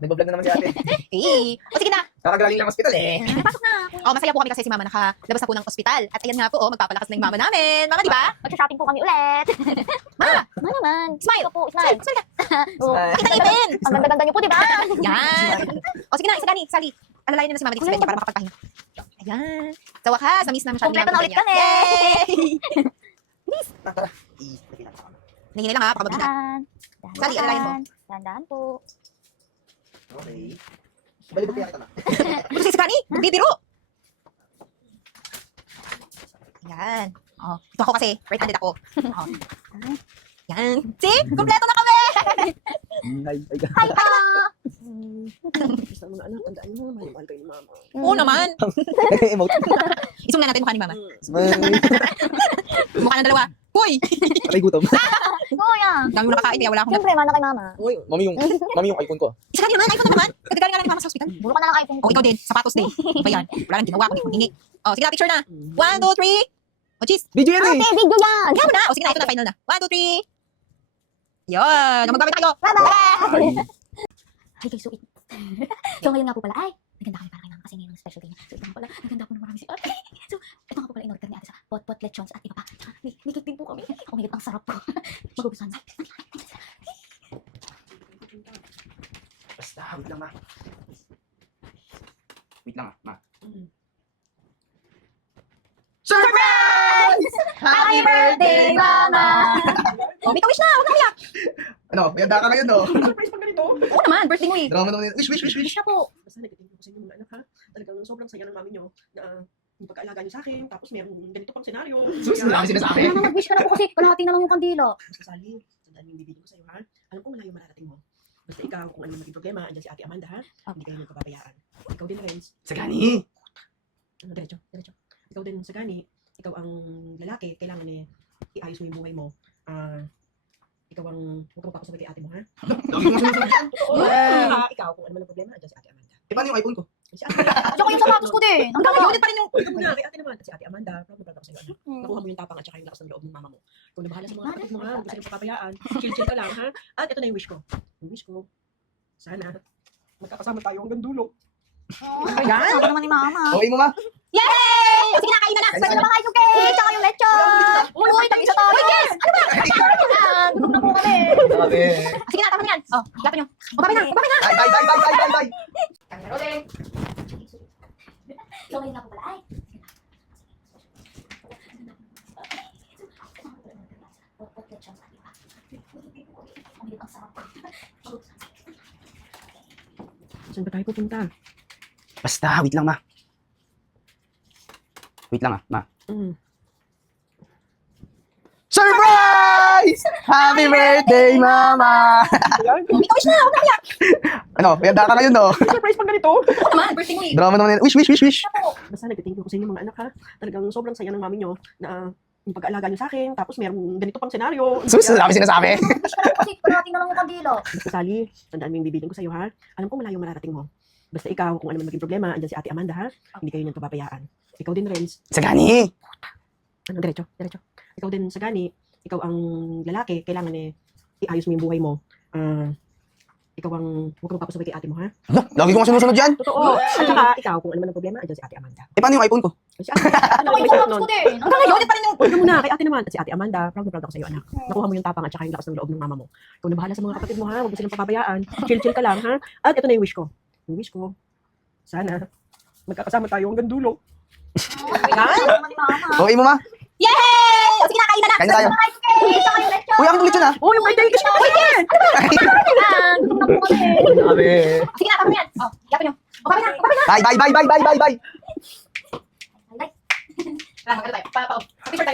nagbablog na naman si ate. Eh, o sige na. Kakagaling lang hospital eh. Pasok na. Oh, masaya po kami kasi si Mama nakalabas na po ng ospital. At ayan nga po, magpapalakas na yung Mama namin. Mama, di ba? Mag-shopping po kami ulit. Mama, Ma naman. smile. Po, smile. Smile ka. Oh, Kita ngipin. ang ganda-ganda niyo po, di ba? Yan. O sige na, isa gani, Sally. Alalayan na si Mama dito sa bed niya para makapagpahinga. Ayan. Sa wakas, na-miss namin siya. Kompleto na ulit kami. Yay! Tara. Nahingin lang ha, baka mabigat. Sally, alalayan mo. Dandan po. Okay. Balibot kaya kita na. Buto si Gani, nagbibiro. Ayan. Oh, ito ako kasi, right-handed ako. Oh. Yan. See? Kompleto na kami! Ay, Hi pa! Basta mga anak, tandaan mo, mahal kayo ni mama. Oo naman. Emote. Isum na natin mukha ni Mama. Smile. Mukha ng dalawa. Hoy! Ay, gutom. Kuya! Dami mo nakakain, kaya wala akong... Siyempre, mana kay mama. Uy, mami yung iPhone ko. Isa naman, iPhone naman. Kagagaling nga lang ni Mama sa hospital. Buro ka na lang iPhone ko. O, ikaw din. Sapatos din. Ba yan? Wala nang ginawa, kundi humingi. O, sige na, picture na. 1, 2, 3. O, cheese. Video yan eh. Ate, video yan! Kaya mo na. O, sige na, ito na, final na. 1, 2, 3. Yun. Magbabi tayo. Bye-bye! Hi guys, so ngayon nga po pala, ay, naganda kami para kay mama kasi ngayon ang special day niya. So ito nga pala, naganda po na marami si ate. So, ito nga po pala in-order ni ate sa pot-pot lechons at iba pa. Tsaka, may cake din po kami. Oh my God, ang sarap po. Magugustuhan mo. Basta, wait lang ma. Wait lang ma. Surprise! Happy birthday, Mama! O, may wish na. Huwag na umiyak. Ano, may handa ka ngayon no? Surprise pag ganito. Oo naman, birthday mo eh. Drama naman yun. Wish. Wish na po. Basta nag-thank you po sa inyo mga anak ha. Talagang sobrang saya ng mami nyo na yung pag-aalaga nyo sa akin. Tapos meron ganito pang senaryo. Sus, dami sinasabi. Mama, mag-wish ka na po kasi kalahati na lang yung kandila. Basta Sally, tandaan yung bibigyan ko sa'yo ha. Alam ko malayo mararating mo. Basta ikaw, kung ano yung maging problema, andyan si Ate Amanda ha. Hindi kayo nagpapabayaan. Ikaw din, Renz. Sagani. Diretso. Ikaw din, Sagani. Ikaw ang lalaki. Kailangan iayos mo yung buhay mo. Ikaw ang huwag ka magpapasabay kay ate mo ha. Lagi mo sinusunod yan. Ikaw, kung ano man ang problema, andyan si Ate Amanda. Eh, paano yung iPhone ko? Si Ate Tsaka yung sapatos ko din. Ang Hanggang ganda. ngayon, pa rin yung... Ikaw muna, kay ate naman. At si Ate Amanda, proud ako sa'yo anak. Nakuha mo yung tapang at saka yung lakas ng loob ng mama mo. Ikaw na bahala sa mga kapatid mo ha. Huwag mo silang papabayaan. Chill ka lang ha. At ito na yung wish ko. Yung wish ko, sana magkakasama tayo hanggang dulo. Ayan. Sabi naman ni mama. Okay mo ma? Yay! O, sige na, kain na na. Kain Pwede na ba kayo yung cake? Tsaka yung lechon? Uy, tag-isa tayo. Uy, Jess! Ano ba? Gutom na po kami. Grabe. Sige na, tama na yan. O, yapan nyo. O, babay na. Bye. Rolling. So ngayon nga po pala, ay. Pot-pot lechon at iba. Ang hirap, ang sarap. Saan ba tayo pupunta? Basta, wait lang ma. Wait lang ma. Surprise! Happy birthday, mama! Ikaw wish na. Huwag na umiyak. Ano, may handa ka ngayon no? Surprise pag ganito! Oo naman, birthday mo eh. Drama naman yan. Wish. Basta nag-thank you ko sa inyo mga anak ha. Talagang sobrang saya ng mami nyo na yung pag-aalaga nyo sa akin. Tapos meron ganito pang senaryo. Sus, dami sinasabi. Wish ka na po kasi kalahati na lang yung kandila. Basta Sally, tandaan mo yung bibigyan ko sa'yo ha. Alam ko malayo mararating mo. Basta ikaw, kung ano man maging problema, andyan si Ate Amanda ha. Hindi kayo niyang pababayaan. Ikaw din, Renz. Sagani. Ano, diretso. Ikaw din, Sagani. Ikaw ang lalaki. Kailangan iayos mo yung buhay mo. Ikaw ang huwag kang magpapasabay kay ate mo ha. Lagi ko nga sinusunod yan. Totoo. At saka, ikaw, kung ano man ang problema, andyan si Ate Amanda. Eh, paano yung iPhone ko? Si Ate, ano Tsaka may yung suot sapatos nun? ko din. Hanggang ngayon, pa rin yung... Huwag ka muna, kay ate naman. At si Ate Amanda, proud na proud ako sa'yo, anak. Nakuha mo yung tapang at saka yung lakas ng loob ng mama mo. Ikaw na bahala sa mga kapatid mo ha. Huwag mo silang papabayaan. Chill ka lang ha. At ito na yung wish ko. Yung wish ko, sana magkakasama tayo hanggang dulo. Sabi naman ni mama. Okay mo ma? Yay! O, sige na, kain na na. Kain na tayo. Kayo cake, tsaka yung lechon. Uy, akin ulit yun ah. Oh, yung birthday wish ko! Uy, Jess! Gutom na po kami. Grabe. Sige na, tama na yan. O, yapan nyo. O, babay na. Bye. Tara, magkano tayo. Picture tayo.